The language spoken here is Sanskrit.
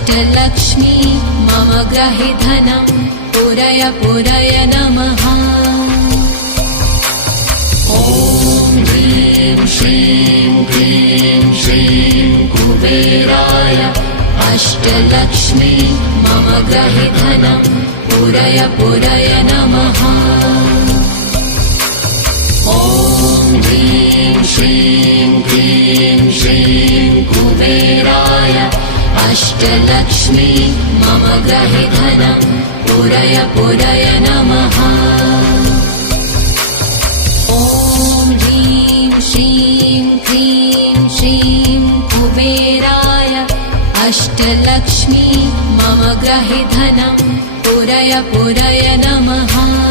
अष्टलक्ष्मी मम ग्रहे धनं पुरय पुरय नमः। ॐ ह्रीं श्रीं क्लीं श्रीं कुबेराय अष्टलक्ष्मी मम ग्रहे धनं पुरय पुरय नमः। ॐ ह्रीं श्रीं क्लीं श्रीं कुबेराय अष्टलक्ष्मी मम ग्रहे धनं पुरय पुरय नमः। ॐ ह्रीं श्रीं क्लीं श्रीं कुबेराय अष्टलक्ष्मी मम ग्रहे धनं पुरय पुरय नमः।